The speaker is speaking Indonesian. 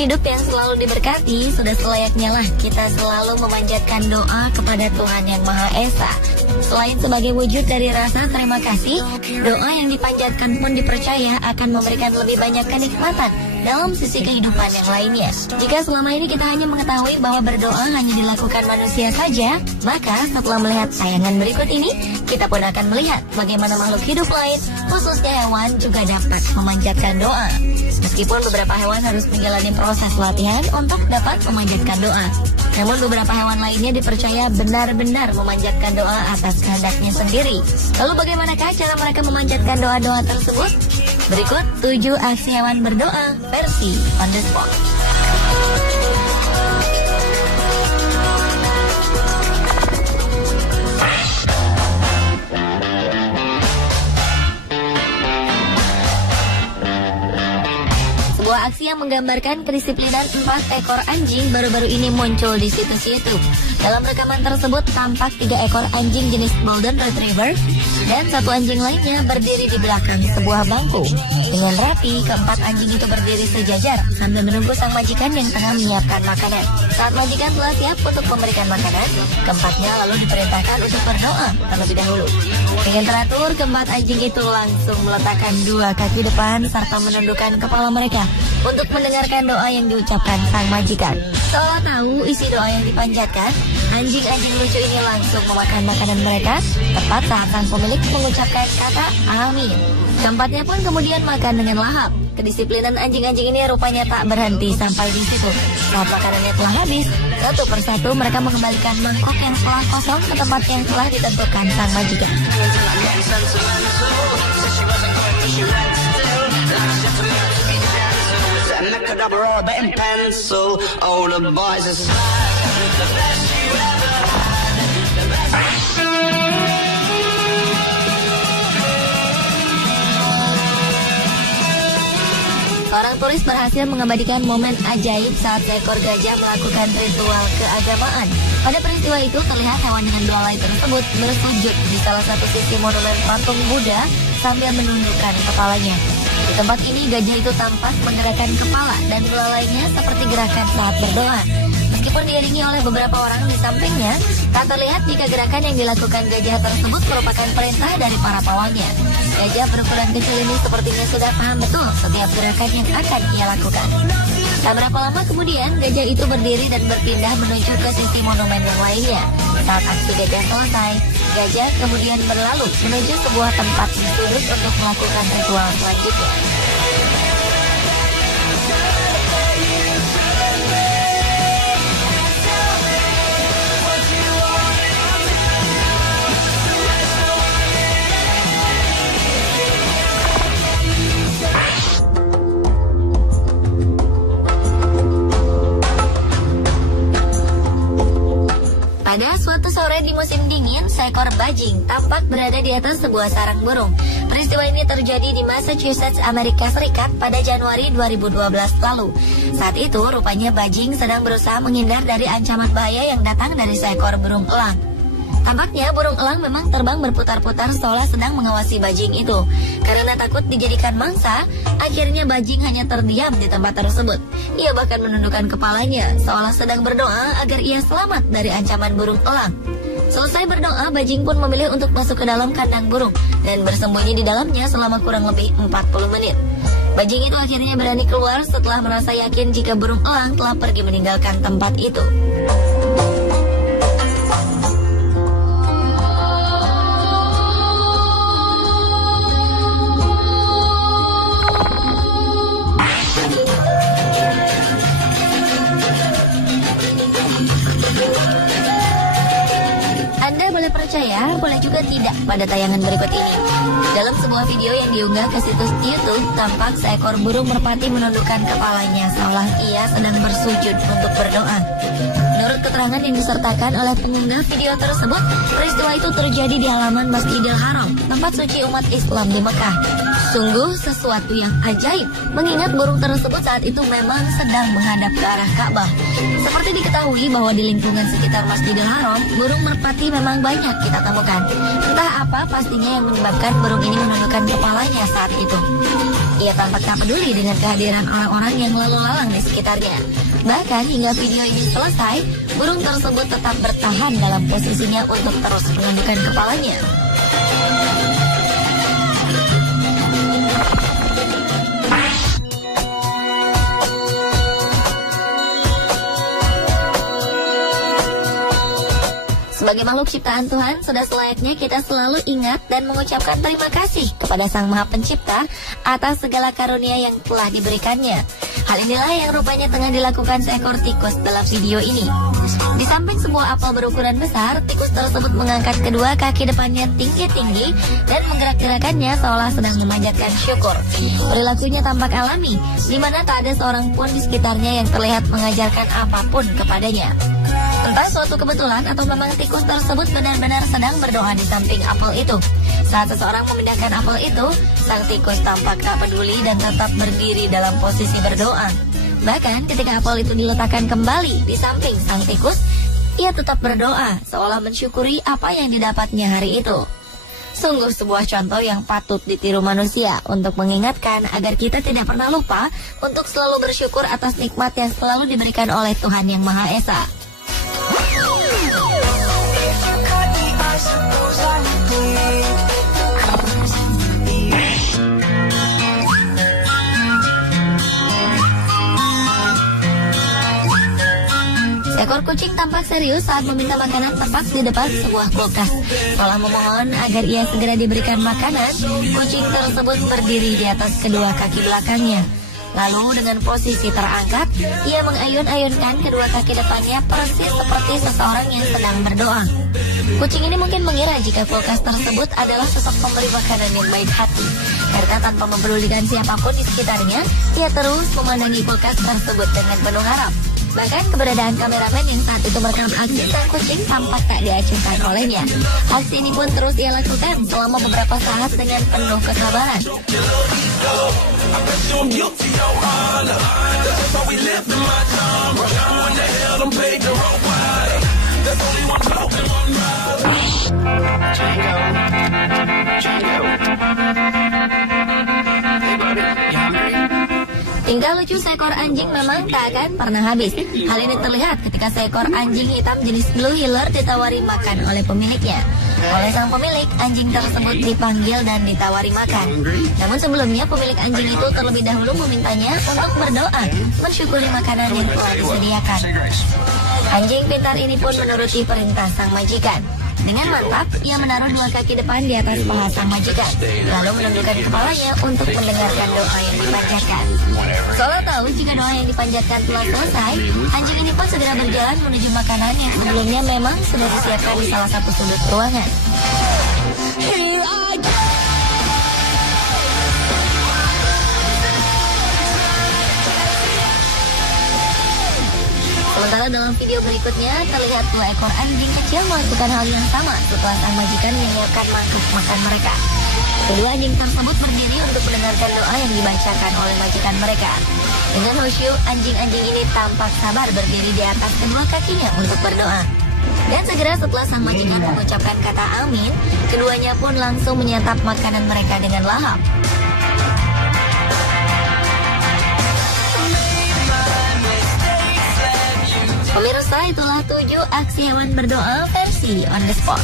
hidup yang selalu diberkati, sudah selayaknya lah kita selalu memanjatkan doa kepada Tuhan Yang Maha Esa. Selain sebagai wujud dari rasa terima kasih, doa yang dipanjatkan pun dipercaya akan memberikan lebih banyak kenikmatan dalam sisi kehidupan yang lainnya. Jika selama ini kita hanya mengetahui bahwa berdoa hanya dilakukan manusia saja, maka setelah melihat tayangan berikut ini, kita pun akan melihat bagaimana makhluk hidup lain, khususnya hewan, juga dapat memanjatkan doa. Meskipun beberapa hewan harus menjalani proses latihan untuk dapat memanjatkan doa, namun beberapa hewan lainnya dipercaya benar-benar memanjatkan doa atas kehendaknya sendiri. Lalu bagaimanakah cara mereka memanjatkan doa-doa tersebut? Berikut 7 aksi hewan berdoa versi on the spot. Sebuah aksi yang menggambarkan kedisiplinan 4 ekor anjing baru-baru ini muncul di situs YouTube. Dalam rekaman tersebut tampak 3 ekor anjing jenis Golden Retriever dan 1 anjing lainnya berdiri di belakang sebuah bangku. Dengan rapi, keempat anjing itu berdiri sejajar sambil menunggu sang majikan yang tengah menyiapkan makanan. Saat majikan telah siap untuk memberikan makanan, keempatnya lalu diperintahkan untuk berdoa terlebih dahulu. Dengan teratur, keempat anjing itu langsung meletakkan 2 kaki depan serta menundukkan kepala mereka untuk mendengarkan doa yang diucapkan sang majikan. Seolah tahu isi doa yang dipanjatkan, anjing-anjing lucu ini langsung memakan makanan mereka tepat saat sang pemilik mengucapkan kata amin. Keempatnya pun kemudian makan dengan lahap. Kedisiplinan anjing-anjing ini rupanya tak berhenti sampai di situ. Saat makanannya telah habis, satu persatu mereka mengembalikan mangkok yang telah kosong ke tempat yang telah ditentukan sang majikan. Seorang turis berhasil mengabadikan momen ajaib saat seekor gajah melakukan ritual keagamaan. Pada peristiwa itu terlihat hewan dengan 2 lay tersebut bersujud di salah satu sisi monumen patung Buddha sambil menundukkan kepalanya. Di tempat ini gajah itu tampak menggerakkan kepala dan 2 laynya seperti gerakan saat berdoa. Meskipun diiringi oleh beberapa orang di sampingnya, tak terlihat jika gerakan yang dilakukan gajah tersebut merupakan perintah dari para pawangnya. Gajah berukuran kecil ini sepertinya sudah paham betul setiap gerakan yang akan ia lakukan. Tak berapa lama kemudian, gajah itu berdiri dan berpindah menuju ke sisi monumen yang lainnya. Saat aksi gajah selesai, gajah kemudian berlalu menuju sebuah tempat khusus untuk melakukan ritual selanjutnya. Pada suatu sore di musim dingin, seekor bajing tampak berada di atas sebuah sarang burung. Peristiwa ini terjadi di Massachusetts, Amerika Serikat pada Januari 2012 lalu. Saat itu, rupanya bajing sedang berusaha menghindar dari ancaman bahaya yang datang dari seekor burung elang. Tampaknya burung elang memang terbang berputar-putar seolah sedang mengawasi bajing itu. Karena takut dijadikan mangsa, akhirnya bajing hanya terdiam di tempat tersebut. Ia bahkan menundukkan kepalanya seolah sedang berdoa agar ia selamat dari ancaman burung elang. Selesai berdoa, bajing pun memilih untuk masuk ke dalam kandang burung dan bersembunyi di dalamnya selama kurang lebih 40 menit. Bajing itu akhirnya berani keluar setelah merasa yakin jika burung elang telah pergi meninggalkan tempat itu. Anda boleh percaya, boleh juga tidak pada tayangan berikut ini. Dalam sebuah video yang diunggah ke situs YouTube, tampak seekor burung merpati menundukkan kepalanya seolah ia sedang bersujud untuk berdoa. Menurut keterangan yang disertakan oleh pengunggah video tersebut, peristiwa itu terjadi di halaman Masjidil Haram, tempat suci umat Islam di Mekah. Sungguh sesuatu yang ajaib, mengingat burung tersebut saat itu memang sedang menghadap ke arah Ka'bah. Seperti diketahui bahwa di lingkungan sekitar Masjidil Haram, burung merpati memang banyak kita temukan. Entah apa pastinya yang menyebabkan burung ini menundukkan kepalanya saat itu. Ia tampak tak peduli dengan kehadiran orang-orang yang lalu lalang di sekitarnya. Bahkan hingga video ini selesai, burung tersebut tetap bertahan dalam posisinya untuk terus menundukkan kepalanya. Sebagai makhluk ciptaan Tuhan, sudah selayaknya kita selalu ingat dan mengucapkan terima kasih kepada Sang Maha Pencipta atas segala karunia yang telah diberikannya. Hal inilah yang rupanya tengah dilakukan seekor tikus dalam video ini. Di samping sebuah apel berukuran besar, tikus tersebut mengangkat kedua kaki depannya tinggi-tinggi dan menggerak-gerakannya seolah sedang memanjatkan syukur. Perilakunya tampak alami, di mana tak ada seorang pun di sekitarnya yang terlihat mengajarkan apapun kepadanya. Entah suatu kebetulan atau memang tikus tersebut benar-benar sedang berdoa di samping apel itu. Saat seseorang memindahkan apel itu, sang tikus tampak tak peduli dan tetap berdiri dalam posisi berdoa. Bahkan ketika apel itu diletakkan kembali di samping sang tikus, ia tetap berdoa seolah mensyukuri apa yang didapatnya hari itu. Sungguh sebuah contoh yang patut ditiru manusia untuk mengingatkan agar kita tidak pernah lupa untuk selalu bersyukur atas nikmat yang selalu diberikan oleh Tuhan Yang Maha Esa. Seekor kucing tampak serius saat meminta makanan tepat di depan sebuah kulkas. Setelah memohon agar ia segera diberikan makanan, kucing tersebut berdiri di atas kedua kaki belakangnya. Lalu dengan posisi terangkat, ia mengayun-ayunkan kedua kaki depannya persis seperti seseorang yang sedang berdoa. Kucing ini mungkin mengira jika kulkas tersebut adalah sosok pemberi makanan yang baik hati. Karena tanpa mempedulikan siapapun di sekitarnya, ia terus memandangi kulkas tersebut dengan penuh harap. Bahkan keberadaan kameramen yang saat itu merekam aksi sang kucing tampak tak diacuhkan olehnya. Aksi ini pun terus ia lakukan selama beberapa saat dengan penuh kesabaran. Tingkah lucu seekor anjing memang tak akan pernah habis. Hal ini terlihat ketika seekor anjing hitam jenis Blue Heeler ditawari makan oleh pemiliknya. Oleh sang pemilik, anjing tersebut dipanggil dan ditawari makan. Namun sebelumnya pemilik anjing itu terlebih dahulu memintanya untuk berdoa, mensyukuri makanan yang telah disediakan. Anjing pintar ini pun menuruti perintah sang majikan. Dengan mantap, ia menaruh dua kaki depan di atas paha sang majikan, lalu menundukkan kepalanya untuk mendengarkan doa yang dipanjatkan. Seolah tahu jika doa yang dipanjatkan telah selesai, anjing ini pun segera berjalan menuju makanan yang sebelumnya memang sudah disiapkan di salah satu sudut ruangan. Sementara dalam video berikutnya terlihat dua ekor anjing kecil melakukan hal yang sama setelah sang majikan menyiapkan mangkuk makan mereka. Kedua anjing tersebut berdiri untuk mendengarkan doa yang dibacakan oleh majikan mereka. Dengan khusyuk, anjing-anjing ini tampak sabar berdiri di atas kedua kakinya untuk berdoa. Dan segera setelah sang majikan mengucapkan kata amin, keduanya pun langsung menyantap makanan mereka dengan lahap. Pemirsa, itulah 7 aksi hewan berdoa versi on the spot.